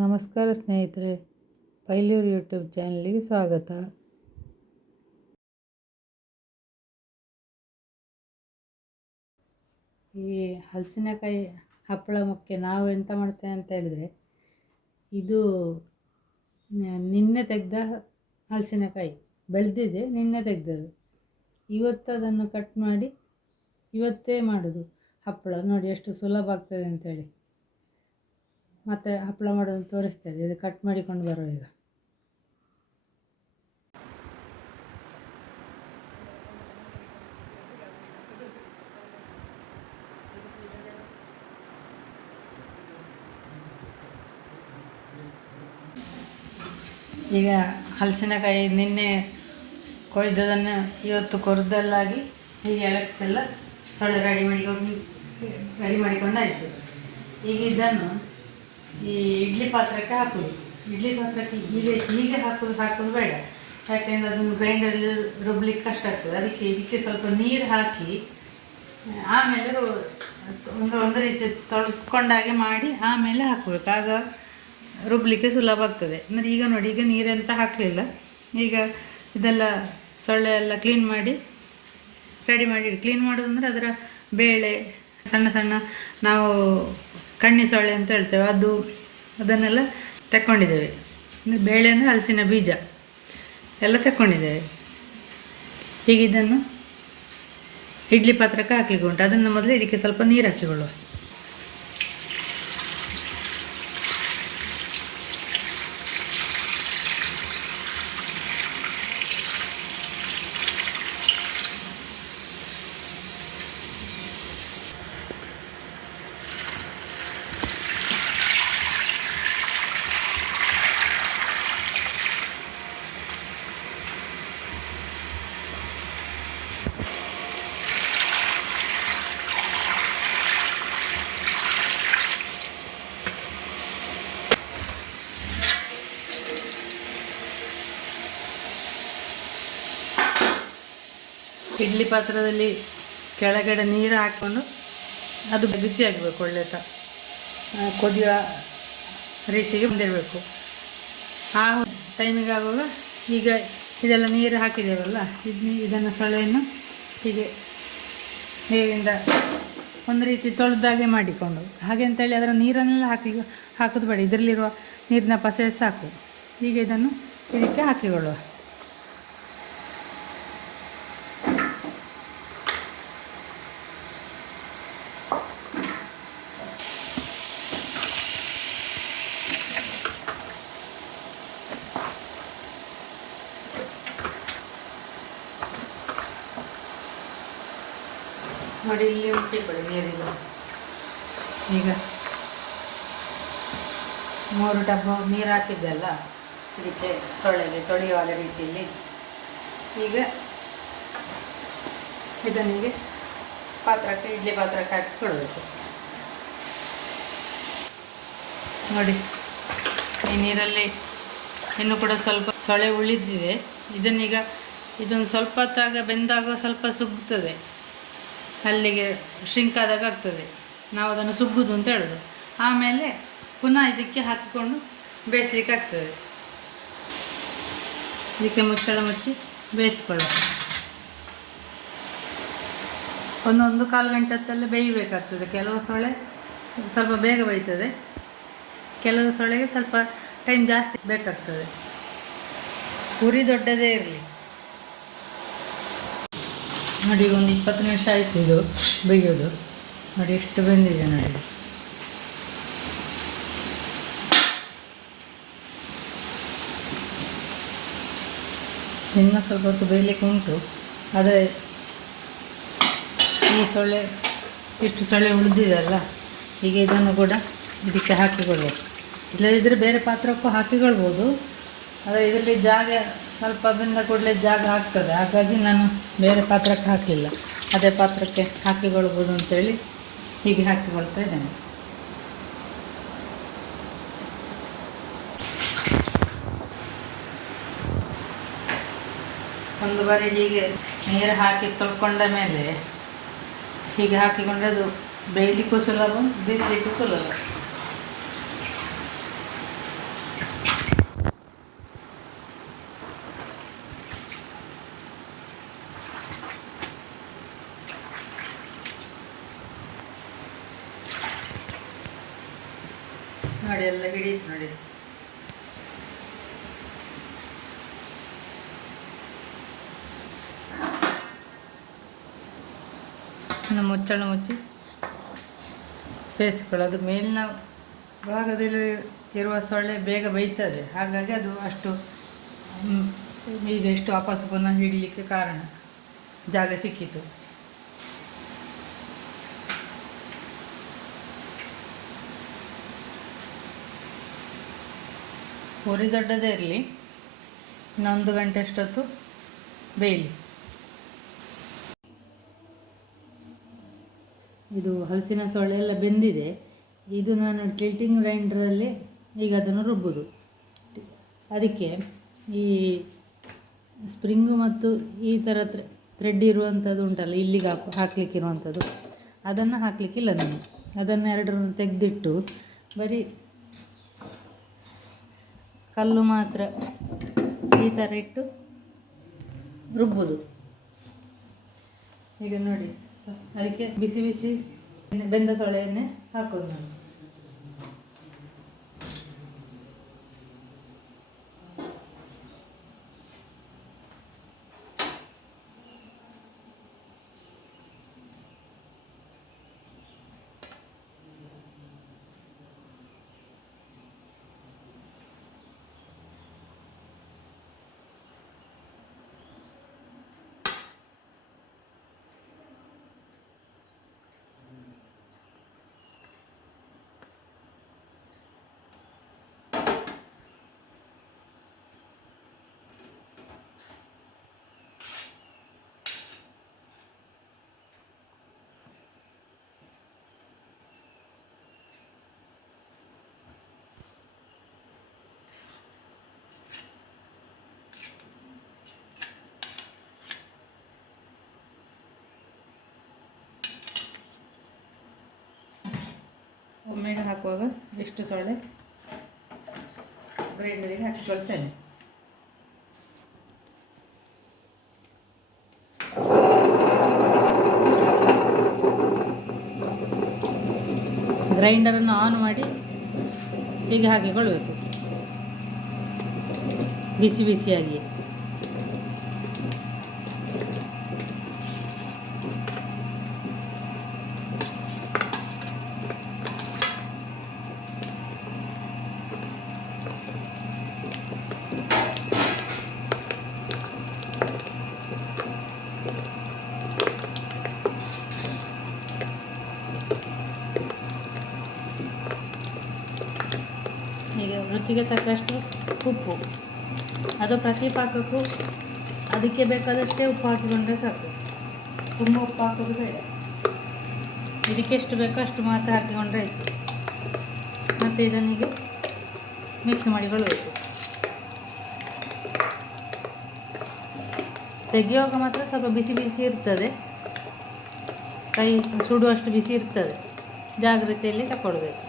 ನಮಸ್ಕಾರ ಸ್ನೇಹಿತರೆ, ಪೈಲೂರು ಯೂಟ್ಯೂಬ್ ಚಾನಲ್ಗೆ ಸ್ವಾಗತ. ಈ ಹಲಸಿನಕಾಯಿ ಹಪ್ಪಳ ಮುಖ್ಯ ನಾವು ಎಂತ ಮಾಡ್ತೇವೆ ಅಂತ ಹೇಳಿದರೆ, ಇದು ನಿನ್ನೆ ತೆಗೆದ ಹಲಸಿನಕಾಯಿ ಬೆಳೆದಿದೆ, ನಿನ್ನೆ ತೆಗೆದದು. ಇವತ್ತು ಅದನ್ನು ಕಟ್ ಮಾಡಿ ಇವತ್ತೇ ಮಾಡೋದು ಹಪ್ಪಳ. ನೋಡಿ ಎಷ್ಟು ಸುಲಭ ಆಗ್ತದೆ ಅಂತೇಳಿ. ಮತ್ತು ಹಪ್ಪಳ ಮಾಡೋದನ್ನು ತೋರಿಸ್ತೇವೆ. ಇದು ಕಟ್ ಮಾಡಿಕೊಂಡು ಬರುವ ಈಗ. ಈಗ ಹಲಸಿನಕಾಯಿ ನಿನ್ನೆ ಕೊಯ್ದದನ್ನು ಇವತ್ತು ಕೊರ್ದಲ್ಲಾಗಿ ಹೀಗೆ ಎಳಕ್ಸೆಲ್ಲ ಸೊಳ್ಳೆ ರೆಡಿ ಮಾಡಿಕೊಂಡಾಯಿತು. ಈಗ ಇದನ್ನು ಈ ಇಡ್ಲಿ ಪಾತ್ರಕ್ಕೆ ಹಾಕೋದು. ಇಡ್ಲಿ ಪಾತ್ರಕ್ಕೆ ಹೀಗೆ ಹಾಕೋದು ಬೇಡ, ಯಾಕೆಂದರೆ ಅದನ್ನು ಗ್ರೈಂಡರಲ್ಲಿ ರುಬ್ಲಿಕ್ಕೆ ಕಷ್ಟ ಆಗ್ತದೆ. ಇದಕ್ಕೆ ಸ್ವಲ್ಪ ನೀರು ಹಾಕಿ ಆಮೇಲೆ ಒಂದು ರೀತಿ ತೊಳ್ಕೊಂಡಾಗೆ ಮಾಡಿ ಆಮೇಲೆ ಹಾಕಬೇಕು. ಆಗ ರುಬ್ಲಿಕ್ಕೆ ಸುಲಭ ಆಗ್ತದೆ. ಅಂದರೆ ಈಗ ನೋಡಿ, ಈಗ ನೀರೆಂತ ಹಾಕಲಿಲ್ಲ. ಈಗ ಇದೆಲ್ಲ ಸೊಳ್ಳೆ ಎಲ್ಲ ಕ್ಲೀನ್ ಮಾಡಿ ರೆಡಿ ಮಾಡಿ. ಕ್ಲೀನ್ ಮಾಡೋದಂದರೆ ಅದರ ಬೇಳೆ ಸಣ್ಣ ಸಣ್ಣ ನಾವು ಕಣ್ಣಿ ಸೊಳ್ಳೆ ಅಂತ ಹೇಳ್ತೇವೆ, ಅದನ್ನೆಲ್ಲ ತಗೊಂಡಿದ್ದೇವೆ. ಬೇಳೆ ಅಂದರೆ ಹಲಸಿನ ಬೀಜ ಎಲ್ಲ ತಗೊಂಡಿದ್ದೇವೆ. ಈಗ ಇದನ್ನು ಇಡ್ಲಿ ಪಾತ್ರಕ್ಕೆ ಹಾಕಲಿಕ್ಕೆ ಉಂಟು. ಅದನ್ನು ಮೊದಲು ಇದಕ್ಕೆ ಸ್ವಲ್ಪ ನೀರು ಹಾಕಿಕೊಳ್ಳುವ. ಇಡ್ಲಿ ಪಾತ್ರದಲ್ಲಿ ಕೆಳಗಡೆ ನೀರು ಹಾಕ್ಕೊಂಡು ಅದು ಬಿಸಿ ಆಗಬೇಕು, ಒಳ್ಳೆ ಕುದಿಯೋ ರೀತಿಗೆ ಬಂದಿರಬೇಕು. ಆ ಟೈಮಿಗೆ ಆಗುವಾಗ ಈಗ ಇದೆಲ್ಲ ನೀರು ಹಾಕಿದ್ದೇವಲ್ಲ, ಇದನ್ನು ಸೊಳ್ಳೆಯನ್ನು ಹೀಗೆ ನೀರಿಂದ ಒಂದು ರೀತಿ ತೊಳೆದಾಗೆ ಮಾಡಿಕೊಂಡು, ಹಾಗೆ ಅಂತೇಳಿ ಅದರ ನೀರನ್ನೆಲ್ಲ ಹಾಕೋದು ಬೇಡ. ಇದರಲ್ಲಿರುವ ನೀರಿನ ಪಸೆ ಸಾಕು. ಈಗ ಇದನ್ನು ಇದಕ್ಕೆ ಹಾಕಿಕೊಳ್ಳುವ. ನೋಡಿ, ಇಲ್ಲಿ ಮುಟ್ಟಿಕೊಳ್ಳಿ ನೀರಿಲ್ಲ. ಈಗ 3 ಟಬ್ ನೀರು ಹಾಕಿದ್ದೆಲ್ಲ ಇದಕ್ಕೆ ಸೊಳ್ಳೆಗೆ ತೊಳೆಯುವ ರೀತಿಯಲ್ಲಿ. ಈಗ ಇದನ್ನಿಗೆ ಪಾತ್ರಕ್ಕೆ ಇಡ್ಲಿ ಪಾತ್ರಕ್ಕೆ ಹಾಕಿ ಕೊಡಬೇಕು. ನೋಡಿ, ಈ ನೀರಲ್ಲಿ ಇನ್ನೂ ಕೂಡ ಸ್ವಲ್ಪ ಸೊಳ್ಳೆ ಉಳಿದಿದೆ. ಇದನ್ನು ಸ್ವಲ್ಪ ಹೊತ್ತಾಗ ಬೆಂದಾಗ ಸ್ವಲ್ಪ ಸುಗ್ತದೆ, ಅಲ್ಲಿಗೆ ಶ್ರಿಂಕ್ ಆದಾಗ ಆಗ್ತದೆ. ನಾವು ಅದನ್ನು ಸುಗ್ಗುದು ಅಂತ ಹೇಳೋದು. ಆಮೇಲೆ ಪುನಃ ಇದಕ್ಕೆ ಹಾಕಿಕೊಂಡು ಬೇಯಿಸ್ಲಿಕ್ಕೆ ಆಗ್ತದೆ. ಇದಕ್ಕೆ ಮುಚ್ಚಳ ಮುಚ್ಚಿ ಬೇಯಿಸ್ಕೊಳ್ಳೋದು. 1-1.25 ಗಂಟೆ ಹೊತ್ತಲ್ಲಿ ಬೇಯಬೇಕಾಗ್ತದೆ. ಕೆಲವು ಸೊಳ್ಳೆ ಸ್ವಲ್ಪ ಬೇಗ ಬೇಯ್ತದೆ, ಕೆಲವು ಸೊಳ್ಳೆಗೆ ಸ್ವಲ್ಪ ಟೈಮ್ ಜಾಸ್ತಿ ಬೇಕಾಗ್ತದೆ. ಉರಿ ದೊಡ್ಡದೇ ಇರಲಿ. ನೋಡಿ, ಈಗ ಒಂದು 20 ನಿಮಿಷ ಆಯಿತು ಇದು ಬೇಯೋದು. ನೋಡಿ ಎಷ್ಟು ಬೆಂದಿದೆ ನೋಡಿ. ಇನ್ನೂ ಸ್ವಲ್ಪ ಹೊತ್ತು ಬೇಯಲಿಕ್ಕೆ ಉಂಟು. ಆದರೆ ಈ ಸೊಳ್ಳೆ ಇಷ್ಟು ಸೊಳ್ಳೆ ಉಳಿದಿದೆಯಲ್ಲ, ಈಗ ಇದನ್ನು ಕೂಡ ಇದಕ್ಕೆ ಹಾಕಿಕೊಳ್ಬೇಕು. ಇಲ್ಲದಿದ್ದರೆ ಬೇರೆ ಪಾತ್ರಕ್ಕೂ ಹಾಕಿಕೊಳ್ಬೋದು. ಆದರೆ ಇದರಲ್ಲಿ ಜಾಗ ಸ್ವಲ್ಪ ಬೆಂದ ಕೂಡಲೇ ಜಾಗ ಆಗ್ತದೆ. ಹಾಗಾಗಿ ನಾನು ಬೇರೆ ಪಾತ್ರಕ್ಕೆ ಹಾಕಲಿಲ್ಲ, ಅದೇ ಪಾತ್ರಕ್ಕೆ ಹಾಕಿಕೊಳ್ಬೋದು ಅಂತೇಳಿ ಹೀಗೆ ಹಾಕಿಕೊಳ್ತಾ ಇದ್ದೇನೆ. ಒಂದು ಬಾರಿ ಹೀಗೆ ನೀರು ಹಾಕಿ ತೊಳ್ಕೊಂಡ ಮೇಲೆ ಹೀಗೆ ಹಾಕಿಕೊಂಡ್ರೆ ಅದು ಬೇಯಲಿಕ್ಕೂ ಸುಲಭ, ಬೀಸಲಿಕ್ಕೂ ಸುಲಭ. ನೋಡಿ ಎಲ್ಲ ಹಿಡಿಯಿತು ನೋಡಿ. ಮುಚ್ಚಳ ಮುಚ್ಚಿ ಬೇಯಿಸ್ಕೊಳ್ಳೋದು. ಮೇಲಿನ ಭಾಗದಲ್ಲಿ ಇರುವ ಸೊಳ್ಳೆ ಬೇಗ ಬೇಯ್ತದೆ, ಹಾಗಾಗಿ ಅದು ಅಷ್ಟು ಈಗ ಎಷ್ಟು ವಾಪಸ್ ಪುನಃ ಹಿಡಿಲಿಕ್ಕೆ ಕಾರಣ, ಜಾಗ ಸಿಕ್ಕಿತು. ಉರಿ ದೊಡ್ಡದೇ ಇರಲಿ, ಇನ್ನೊಂದು ಗಂಟೆ ಅಷ್ಟೊತ್ತು ಬೇಯಲಿ. ಇದು ಹಲಸಿನ ಸೊಳ್ಳೆ ಎಲ್ಲ ಬೆಂದಿದೆ. ಇದು ನಾನು ಟಿಲ್ಟಿಂಗ್ ಗ್ರೈಂಡ್ರಲ್ಲಿ ಈಗ ಅದನ್ನು ರುಬ್ಬೋದು. ಅದಕ್ಕೆ ಈ ಸ್ಪ್ರಿಂಗು ಮತ್ತು ಈ ಥರ ಥ್ರೆಡ್ ಇರುವಂಥದ್ದು ಉಂಟಲ್ಲ, ಇಲ್ಲಿಗೆ ಹಾಕಲಿಕ್ಕಿರುವಂಥದ್ದು, ಅದನ್ನು ಹಾಕಲಿಕ್ಕಿಲ್ಲ ನಾನು. ಅದನ್ನು ಎರಡರನ್ನು ತೆಗೆದಿಟ್ಟು ಬರೀ ಕಲ್ಲು ಮಾತ್ರ ಈ ಥರ ಇಟ್ಟು ರುಬ್ಬೋದು. ಈಗ ನೋಡಿ, ಅದಕ್ಕೆ ಬಿಸಿ ಬಿಸಿ ಬೆಂದ ಸೊಳ್ಳೆಯನ್ನೇ ಹಾಕೋದು ನಾನು. ಒಮ್ಮೆಗೆ ಹಾಕುವಾಗ ಎಷ್ಟು ಸೊಳ್ಳೆ ಗ್ರೈಂಡರಿಗೆ ಹಾಕಿಕೊಳ್ತೇನೆ. ಗ್ರೈಂಡರನ್ನು ಆನ್ ಮಾಡಿ ಹೀಗೆ ಹಾಕಿಕೊಳ್ಬೇಕು, ಬಿಸಿ ಬಿಸಿಯಾಗಿ. ಈಗ ರುಚಿಗೆ ತಕ್ಕಷ್ಟು ಉಪ್ಪು, ಅದು ಪ್ರತಿ ಪಾಕಕ್ಕೂ ಅದಕ್ಕೆ ಬೇಕಾದಷ್ಟೇ ಉಪ್ಪು ಹಾಕಿಕೊಂಡ್ರೆ ಸಾಕು, ತುಂಬ ಉಪ್ಪು ಹಾಕೋದು ಬೇಡ. ಇದಕ್ಕೆ ಎಷ್ಟು ಬೇಕೋ ಅಷ್ಟು ಮಾತ್ರ ಹಾಕಿಕೊಂಡ್ರೆ ಆಯಿತು. ಮತ್ತು ಇದನ್ನೀಗ ಮಿಕ್ಸ್ ಮಾಡಿಕೊಳ್ಳಬೇಕು. ತೆಗೆಯುವಾಗ ಮಾತ್ರ ಸ್ವಲ್ಪ ಬಿಸಿ ಬಿಸಿ ಇರ್ತದೆ, ಕೈ ಸುಡುವಷ್ಟು ಬಿಸಿ ಇರ್ತದೆ, ಜಾಗ್ರತೆಯಲ್ಲಿ ತಗೊಳ್ಬೇಕು.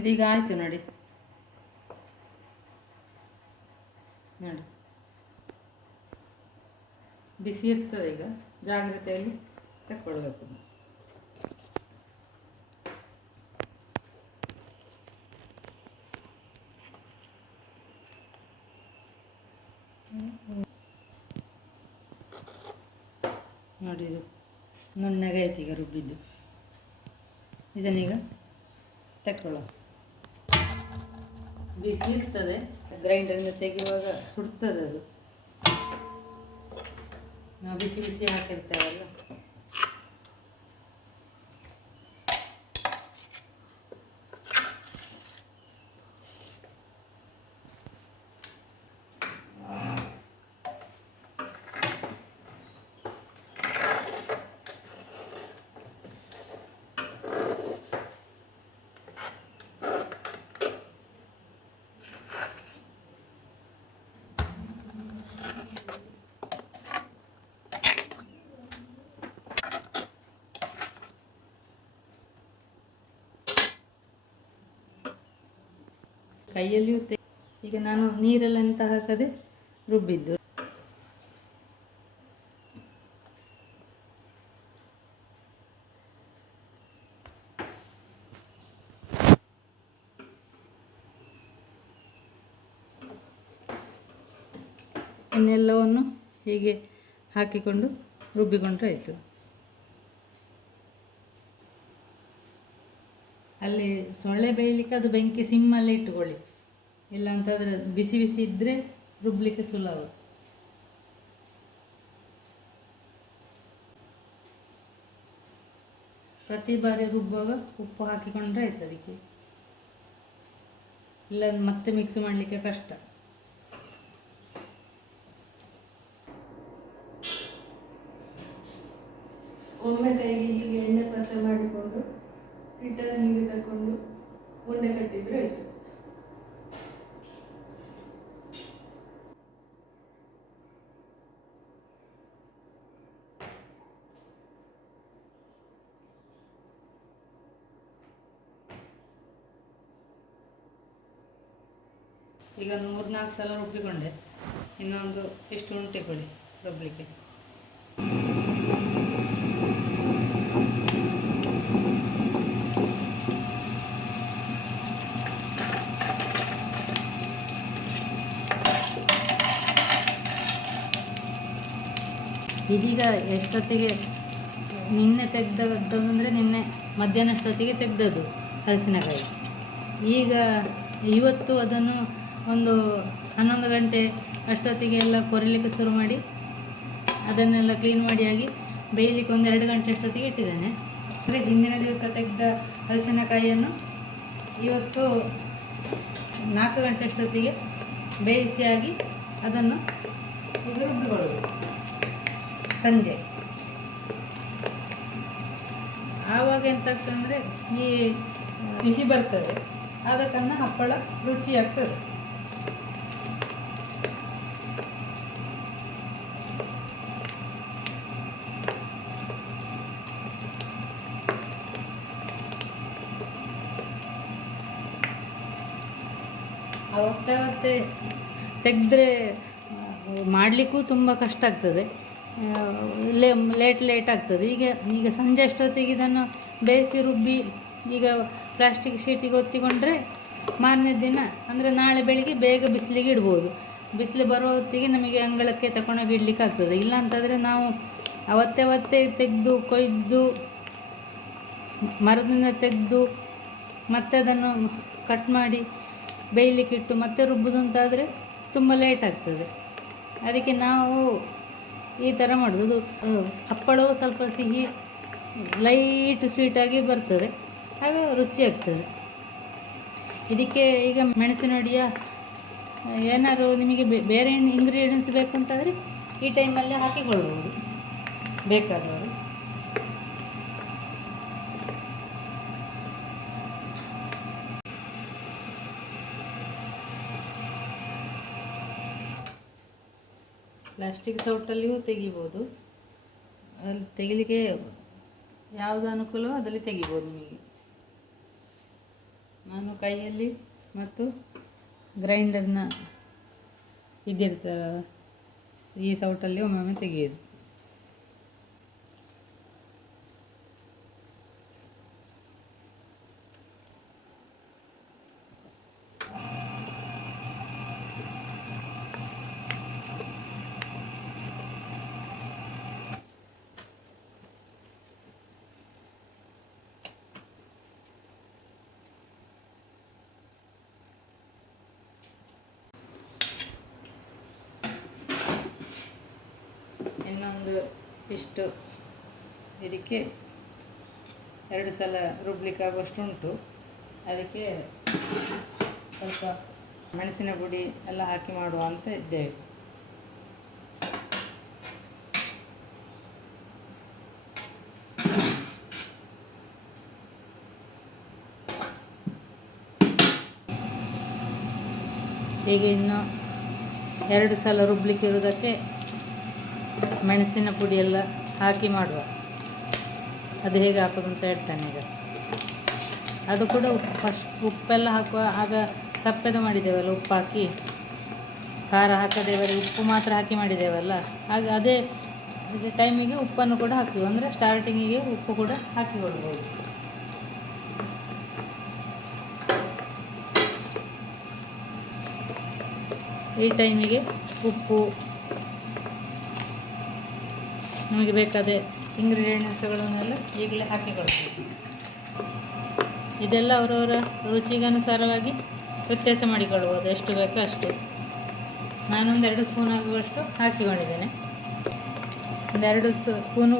ಇದೀಗ ಆಯಿತು ನೋಡಿ, ನೋಡಿ ಬಿಸಿ ಇರ್ತದೆ. ಈಗ ಜಾಗ್ರತೆಯಲ್ಲಿ ತಕ್ಕೊಳ್ಬೇಕು. ನೋಡಿ ಇದು ನುಣ್ಣಗಾಯ್ತು ಈಗ ರುಬ್ಬಿದ್ದು. ಇದನ್ನೀಗ ತಕ್ಕೊಳ್ಳೋ. ಬಿಸಿ ಇರ್ತದೆ, ಗ್ರೈಂಡರಿಂದ ತೆಗೆಯುವಾಗ ಸುಡ್ತದೆ ಅದು, ನಾವು ಬಿಸಿ ಬಿಸಿ ಹಾಕಿರ್ತೇವಲ್ಲ. ಕೈಯಲ್ಲಿಯೂ ಈಗ ನಾನು ನೀರೆಲ್ಲ ಎಂತ ಹಾಕದೆ ರುಬ್ಬಿದ್ದು. ಇನ್ನೆಲ್ಲವನ್ನು ಹೀಗೆ ಹಾಕಿಕೊಂಡು ರುಬ್ಬಿಕೊಂಡ್ರೆ ಆಯಿತು. ಅಲ್ಲಿ ಸೊಳ್ಳೆ ಬೇಯಲಿಕ್ಕೆ ಅದು ಬೆಂಕಿ ಸಿಮ್ಮಲ್ಲೇ ಇಟ್ಟುಕೊಳ್ಳಿ, ಇಲ್ಲ ಅಂತಂದರೆ ಬಿಸಿ ಬಿಸಿ ಇದ್ದರೆ ರುಬ್ಬಲಿಕ್ಕೆ ಸುಲಭ. ಪ್ರತಿ ಬಾರಿ ರುಬ್ಬುವಾಗ ಉಪ್ಪು ಹಾಕಿಕೊಂಡ್ರೆ ಆಯ್ತು ಅದಕ್ಕೆ, ಇಲ್ಲ ಮತ್ತೆ ಮಿಕ್ಸ್ ಮಾಡಲಿಕ್ಕೆ ಕಷ್ಟ. ಒಮ್ಮೆ ಕೈಗೆ ಹೀಗೆ ಎಣ್ಣೆ ಪಸೆ ಮಾಡಿಕೊಂಡು ಹಿಟ್ಟನ್ನು ಹೀಗೆ ತಗೊಂಡು ಉಂಡೆ ಕಟ್ಟಿದ್ರೆ ಆಯಿತು. ಈಗ 3-4 ಸಲ ರುಬ್ಬಿಕೊಂಡೆ, ಇನ್ನೊಂದು ಎಷ್ಟು ಉಂಟೆ ಕೊಡಿ ರುಬ್ಬಲಿಕ್ಕೆ. ಇದೀಗ ಎಷ್ಟೊತ್ತಿಗೆ ನಿನ್ನೆ ತೆಗೆದದ್ದು ಅಂದರೆ ನಿನ್ನೆ ಮಧ್ಯಾಹ್ನ ಅಷ್ಟೊತ್ತಿಗೆ ತೆಗೆದದ್ದು ಹಲಸಿನಕಾಯಿ. ಈಗ ಇವತ್ತು ಅದನ್ನು ಒಂದು 11 ಗಂಟೆ ಅಷ್ಟೊತ್ತಿಗೆ ಎಲ್ಲ ಕೊರಿಲಿಕ್ಕೆ ಶುರು ಮಾಡಿ ಅದನ್ನೆಲ್ಲ ಕ್ಲೀನ್ ಮಾಡಿ ಆಗಿ ಬೇಯಲಿಕ್ಕೆ 1-2 ಗಂಟೆ ಅಷ್ಟೊತ್ತಿಗೆ ಇಟ್ಟಿದ್ದೇನೆ. ಅಂದರೆ ಹಿಂದಿನ ದಿವಸ ತೆಗೆದ ಹಲಸಿನಕಾಯಿಯನ್ನು ಇವತ್ತು 4 ಗಂಟೆ ಅಷ್ಟೊತ್ತಿಗೆ ಬೇಯಿಸಿ ಆಗಿ ಅದನ್ನು ಈಗ ರುಬ್ಬಿಕೊಳ್ಳಬೇಕು ಸಂಜೆ. ಆವಾಗ ಎಂತಾಗ್ತದಂದರೆ ಈ ಸಿಹಿ ಬರ್ತದೆ, ಅದಕ್ಕನ್ನು ಹಪ್ಪಳ ರುಚಿ ಆಗ್ತದೆ. ಅವತ್ತೇ ತೆಗೆದ್ರೆ ಮಾಡಲಿಕ್ಕೂ ತುಂಬ ಕಷ್ಟ ಆಗ್ತದೆ, ಲೇಟ್ ಆಗ್ತದೆ. ಈಗ ಸಂಜೆ ಅಷ್ಟೊತ್ತಿಗೆ ಇದನ್ನು ಬೇಯಿಸಿ ರುಬ್ಬಿ ಈಗ ಪ್ಲಾಸ್ಟಿಕ್ ಶೀಟಿಗೆ ಒತ್ತಿಕೊಂಡ್ರೆ ಮಾರನೇ ದಿನ ಅಂದರೆ ನಾಳೆ ಬೆಳಿಗ್ಗೆ ಬೇಗ ಬಿಸಿಲಿಗೆ ಇಡ್ಬೋದು. ಬಿಸಿಲು ಬರೋ ಹೊತ್ತಿಗೆ ನಮಗೆ ಅಂಗಳಕ್ಕೆ ತಗೊಂಡೋಗಿ ಇಡ್ಲಿಕ್ಕೆ ಆಗ್ತದೆ. ಇಲ್ಲ ಅಂತಂದರೆ ನಾವು ಅವತ್ತೇ ತೆಗೆದು ಕೊಯ್ದು ಮರದಿಂದ ತೆಗೆದು ಮತ್ತೆ ಅದನ್ನು ಕಟ್ ಮಾಡಿ ಬೇಯಲಿಕ್ಕಿಟ್ಟು ಮತ್ತೆ ರುಬ್ಬುದು ಅಂತಾದರೆ ತುಂಬ ಲೇಟ್ ಆಗ್ತದೆ. ಅದಕ್ಕೆ ನಾವು ಈ ಥರ ಮಾಡೋದು. ಹಪ್ಪಳವು ಸ್ವಲ್ಪ ಸಿಹಿ ಲೈಟ್ ಸ್ವೀಟಾಗಿ ಬರ್ತದೆ, ಆಗ ರುಚಿ ಆಗ್ತದೆ. ಇದಕ್ಕೆ ಈಗ ಮೆಣಸಿನ ಹುಡಿಯ ಏನಾದ್ರು ನಿಮಗೆ ಬೇರೆ ಇಂಗ್ರೀಡಿಯೆಂಟ್ಸ್ ಬೇಕು ಅಂತಂದರೆ ಈ ಟೈಮಲ್ಲಿ ಹಾಕಿಕೊಳ್ಬೋದು ಬೇಕಾದವರು. ಪ್ಲಾಸ್ಟಿಕ್ ಸೌಟಲ್ಲಿಯೂ ತೆಗಿಬೋದು, ಅಲ್ಲಿ ತೆಗಿಲಿಕ್ಕೆ ಯಾವುದು ಅನುಕೂಲವೋ ಅದರಲ್ಲಿ ತೆಗಿಬೋದು ನಿಮಗೆ. ನಾನು ಕೈಯಲ್ಲಿ ಮತ್ತು ಗ್ರೈಂಡರ್ನ ಇದಿರ್ತದೆ ಈ ಸೌಟಲ್ಲಿ ಒಮ್ಮೊಮ್ಮೆ ತೆಗೆಯೋದು. ಇನ್ನೊಂದು ಇಷ್ಟು ಇದಕ್ಕೆ 2 ಸಲ ರುಬ್ಲಿಕ್ಕಾಗುವಷ್ಟು ಉಂಟು. ಅದಕ್ಕೆ ಸ್ವಲ್ಪ ಮೆಣಸಿನ ಪುಡಿ ಎಲ್ಲ ಹಾಕಿ ಮಾಡುವ ಅಂತ ಇದ್ದೇವೆ. ಹೀಗೆ ಇನ್ನು 2 ಸಲ ರುಬ್ಲಿಕ್ಕೆ ಇರುವುದಕ್ಕೆ ಮೆಣಸಿನ ಪುಡಿ ಎಲ್ಲ ಹಾಕಿ ಮಾಡುವ. ಅದು ಹೇಗೆ ಹಾಕೋದು ಅಂತ ಹೇಳ್ತಾನೆ ಈಗ. ಅದು ಕೂಡ ಉಪ್ಪೆಲ್ಲ ಹಾಕುವ, ಆಗ ಸಪ್ಪೆದು ಮಾಡಿದ್ದೇವಲ್ಲ ಉಪ್ಪು ಹಾಕಿ, ಖಾರ ಹಾಕದೆ ಬರೀ ಉಪ್ಪು ಮಾತ್ರ ಹಾಕಿ ಮಾಡಿದ್ದೇವಲ್ಲ, ಹಾಗೆ ಅದೇ ಟೈಮಿಗೆ ಉಪ್ಪನ್ನು ಕೂಡ ಹಾಕ್ತೀವಿ. ಅಂದರೆ ಸ್ಟಾರ್ಟಿಂಗಿಗೆ ಉಪ್ಪು ಕೂಡ ಹಾಕಿಕೊಳ್ಬೋದು. ಈ ಟೈಮಿಗೆ ಉಪ್ಪು, ನಮಗೆ ಬೇಕಾದ ಇಂಗ್ರೀಡಿಯೆಂಟ್ಸ್ಗಳನ್ನೆಲ್ಲ ಈಗಲೇ ಹಾಕಿಕೊಳ್ತೀವಿ. ಇದೆಲ್ಲ ಅವರವರ ರುಚಿಗನುಸಾರವಾಗಿ ವ್ಯತ್ಯಾಸ ಮಾಡಿಕೊಳ್ಬೋದು, ಎಷ್ಟು ಬೇಕೋ ಅಷ್ಟು. ನಾನೊಂದು 2 ಸ್ಪೂನ್ ಆಗುವಷ್ಟು ಹಾಕಿಕೊಂಡಿದ್ದೇನೆ. ಒಂದು 2 ಸ್ಪೂನು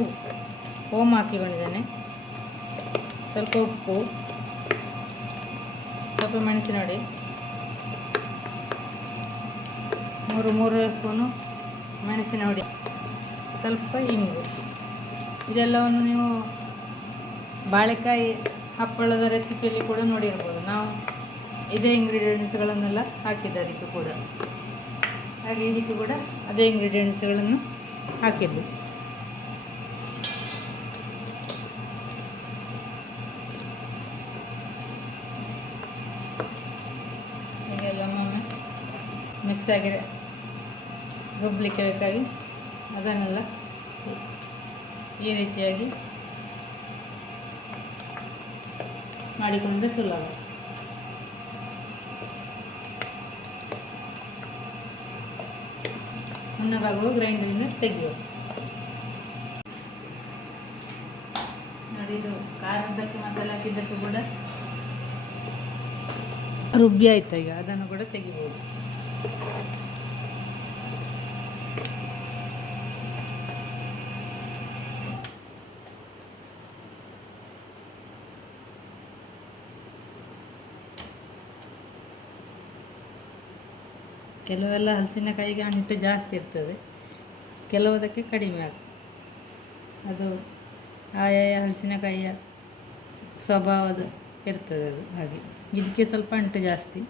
ಓಮ್ ಹಾಕಿಕೊಂಡಿದ್ದೇನೆ, ಸ್ವಲ್ಪ ಉಪ್ಪು, ಸ್ವಲ್ಪ ಮೆಣಸಿನ ಹುಡಿ, 3 ಸ್ಪೂನು ಮೆಣಸಿನ ಹುಡಿ, ಸ್ವಲ್ಪ ಇಂಗು. ಇದೆಲ್ಲವನ್ನು ನೀವು ಬಾಳೆಕಾಯಿ ಹಪ್ಪಳದ ರೆಸಿಪಿಯಲ್ಲಿ ಕೂಡ ನೋಡಿರ್ಬೋದು. ನಾವು ಇದೇ ಇಂಗ್ರೀಡಿಯೆಂಟ್ಸ್ಗಳನ್ನೆಲ್ಲ ಹಾಕಿದ್ದು ಅದಕ್ಕೆ ಕೂಡ, ಹಾಗೆ ಇದಕ್ಕೆ ಕೂಡ ಅದೇ ಇಂಗ್ರೀಡಿಯೆಂಟ್ಸ್ಗಳನ್ನು ಹಾಕಿದ್ದು. ಹೀಗೆಲ್ಲ ಒಮ್ಮೊಮ್ಮೆ ಮಿಕ್ಸ್ ಆಗಿ ರುಬ್ಬಲಿಕ್ಕೆ ಬೇಕಾಗಿ ಅದನ್ನೆಲ್ಲ ಈ ರೀತಿಯಾಗಿ ಮಾಡಿಕೊಂಡ್ರೆ ಸುಲಭ. ಹುಣ್ಣಗಾಗುವ ಗ್ರೈಂಡರಿಂದ ತೆಗೆಯುವ. ನೋಡಿ, ಇದು ಖಾರದ್ದಕ್ಕೆ ಮಸಾಲೆ ಹಾಕಿದ್ದಕ್ಕೆ ಕೂಡ ರುಬ್ಬಿ ಆಯ್ತು. ಈಗ ಅದನ್ನು ಕೂಡ ತೆಗಿಬೋದು. ಕೆಲವೆಲ್ಲ ಹಲಸಿನಕಾಯಿಗೆ ಅಂಟು ಜಾಸ್ತಿ ಇರ್ತದೆ, ಕೆಲವುದಕ್ಕೆ ಕಡಿಮೆ ಆಗ್ತದೆ. ಅದು ಆಯಾಯ ಹಲಸಿನಕಾಯಿಯ ಸ್ವಭಾವದ ಇರ್ತದೆ ಅದು. ಹಾಗೆ ಇದಕ್ಕೆ ಸ್ವಲ್ಪ ಅಂಟು ಜಾಸ್ತಿ.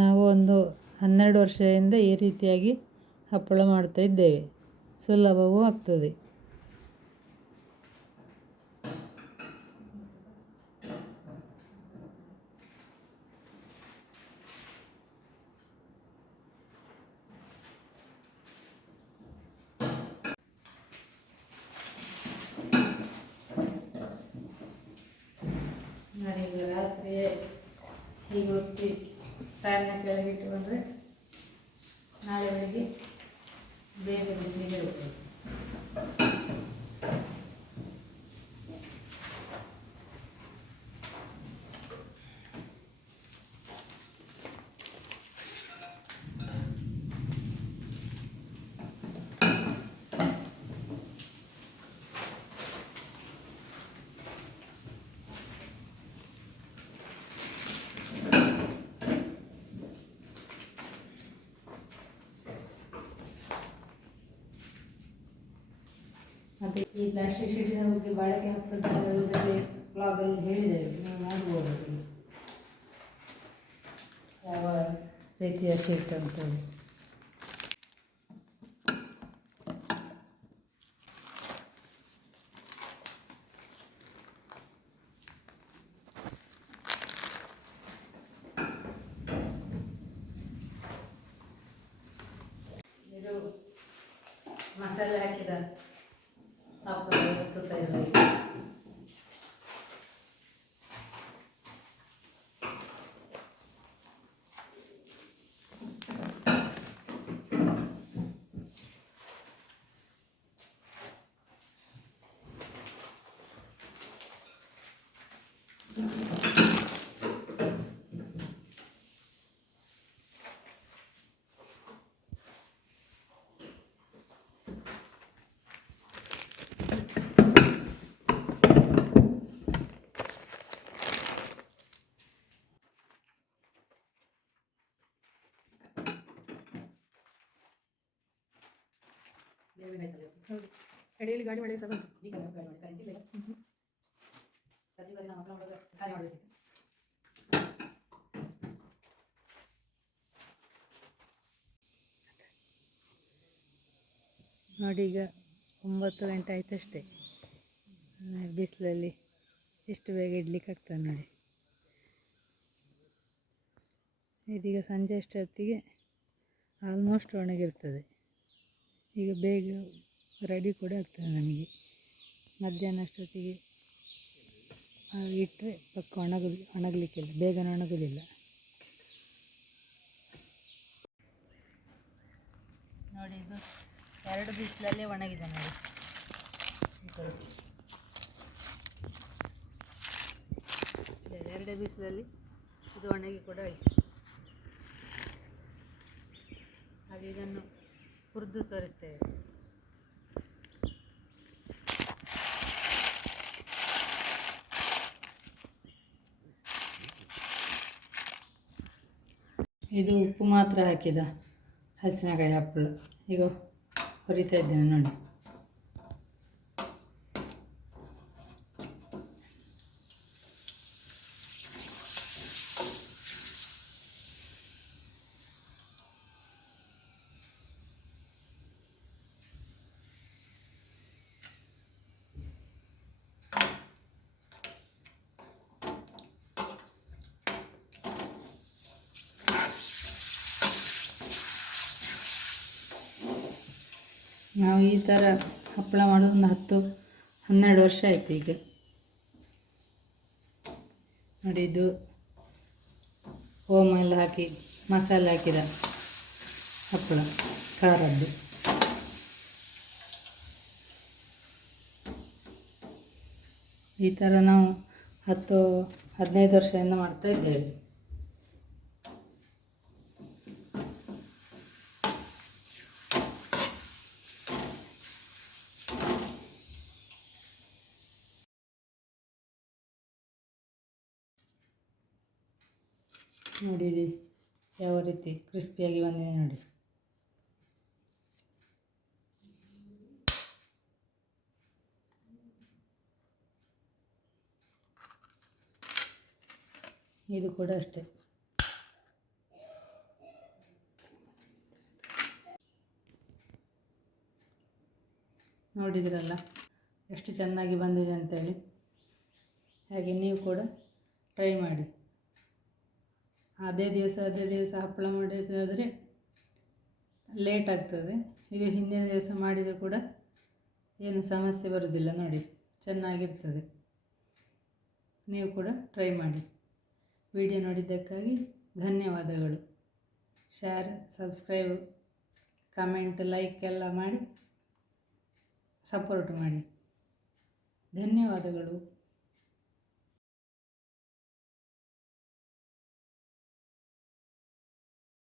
ನಾವು ಒಂದು 12 ವರ್ಷದಿಂದ ಈ ರೀತಿಯಾಗಿ ಹಪ್ಪಳ ಮಾಡ್ತಾ ಇದ್ದೇವೆ. ಸುಲಭವೂ ಆಗ್ತದೆ. ನೋಡಿ, ರಾತ್ರಿ ಹೀಗೆ ಒತ್ತಿ ಫ್ಯಾನ್ನ ಕೆಳಗಿಟ್ಟು ಬಂದರೆ ನಾಳೆ ಬೆಳಿಗ್ಗೆ ಬೇಗ ಬಿಸಿಲಿಗೆ ಇರ್ತದೆ. ಮತ್ತು ಈ ಪ್ಲಾಸ್ಟಿಕ್ ಶೀಟಿನ ಬಗ್ಗೆ ಬಾಳಿಕೆ ಹಾಕೋದ್ರಲ್ಲಿ ಬ್ಲಾಗಲ್ಲಿ ಹೇಳಿದ್ದೇವೆ, ನೀವು ನೋಡ್ಬೋದು ಯಾವ ರೀತಿಯ ಶೀಟ್ ಅಂತ. ಇದು ಮಸಾಲೆ ಹಾಕಿದ ಹಪ್ಪಳ ಒತ್ತುತ್ತಾ ಇರಬೇಕು. ಕಡೆಯಲ್ಲಿ ಗಾಡಿ ಮಾಡಿ ಸರ್ ಈಗ ಗಾಡಿ ಮಾಡಿ ಕರೆಂಟ್ ಇಲ್ಲ. ನಮ್ಮ ಮಕ್ಕಳ ಒಳಗೆ ಕಾರ್ಯ ಮಾಡಬೇಕು. ನೋಡಿ, ಈಗ 9 ಗಂಟೆ ಆಯ್ತಷ್ಟೇ. ಬಿಸಿಲಲ್ಲಿ ಇಷ್ಟು ಬೇಗ ಇಡ್ಲಿಕ್ಕೆ ಆಗ್ತದೆ ನೋಡಿ. ಇದೀಗ ಸಂಜೆ ಅಷ್ಟೊತ್ತಿಗೆ ಆಲ್ಮೋಸ್ಟ್ ಒಣಗಿರ್ತದೆ. ಈಗ ಬೇಗ ರೆಡಿ ಕೂಡ ಆಗ್ತದೆ ನಮಗೆ. ಮಧ್ಯಾಹ್ನ ಅಷ್ಟೊತ್ತಿಗೆ ಇಟ್ಟರೆ ಪಕ್ಕ ಒಣಗಲಿಕ್ಕಿಲ್ಲ, ಬೇಗನೆ ಒಣಗೋದಿಲ್ಲ. ನೋಡಿ, ಇದು 2 ಬಿಸಿಲಲ್ಲೇ ಒಣಗಿದೆ ನೋಡಿ. ಎರಡೇ ಬಿಸಿಲಲ್ಲಿ ಇದು ಒಣಗಿ ಕೂಡ ಆಯಿತು. ಹಾಗೆ ಇದನ್ನು ಹುರಿದು ತೋರಿಸ್ತೇವೆ. ಇದು ಉಪ್ಪು ಮಾತ್ರ ಹಾಕಿದ ಹಲಸಿನಕಾಯಿ ಹಪ್ಪಳ. ಈಗ ಹುರಿತಾ ಇದ್ದೇನೆ ನೋಡಿ. ನಾವು ಈ ಥರ ಹಪ್ಪಳ ಮಾಡೋದು ಒಂದು 10-12 ವರ್ಷ ಆಯಿತು ಈಗ. ನೋಡಿ, ಇದು ಓಮ ಎಲ್ಲ ಹಾಕಿ ಮಸಾಲೆ ಹಾಕಿದ ಹಪ್ಪಳ, ಖಾರದ್ದು. ಈ ಥರ ನಾವು 10-15 ವರ್ಷದಿಂದ ಮಾಡ್ತಾ ಇದ್ದೇವೆ. ನೋಡಿ, ಇದು ಯಾವ ರೀತಿ ಕ್ರಿಸ್ಪಿಯಾಗಿ ಬಂದಿದೆ ನೋಡಿ. ಇದು ಕೂಡ ಅಷ್ಟೇ. ನೋಡಿದ್ರಲ್ಲ ಎಷ್ಟು ಚೆನ್ನಾಗಿ ಬಂದಿದೆ ಅಂತೇಳಿ. ಹಾಗೆ ನೀವು ಕೂಡ ಟ್ರೈ ಮಾಡಿ. ಅದೇ ದಿವಸ ಹಪ್ಪಳ ಮಾಡೋದಾದರೆ ಲೇಟ್ ಆಗ್ತದೆ. ಇದು ಹಿಂದಿನ ದಿವಸ ಮಾಡಿದರೂ ಕೂಡ ಏನು ಸಮಸ್ಯೆ ಬರೋದಿಲ್ಲ. ನೋಡಿ, ಚೆನ್ನಾಗಿರ್ತದೆ. ನೀವು ಕೂಡ ಟ್ರೈ ಮಾಡಿ. ವಿಡಿಯೋ ನೋಡಿದ್ದಕ್ಕಾಗಿ ಧನ್ಯವಾದಗಳು. ಶೇರ್, ಸಬ್ಸ್ಕ್ರೈಬ್, ಕಮೆಂಟ್, ಲೈಕ್ ಎಲ್ಲ ಮಾಡಿ ಸಪೋರ್ಟ್ ಮಾಡಿ. ಧನ್ಯವಾದಗಳು.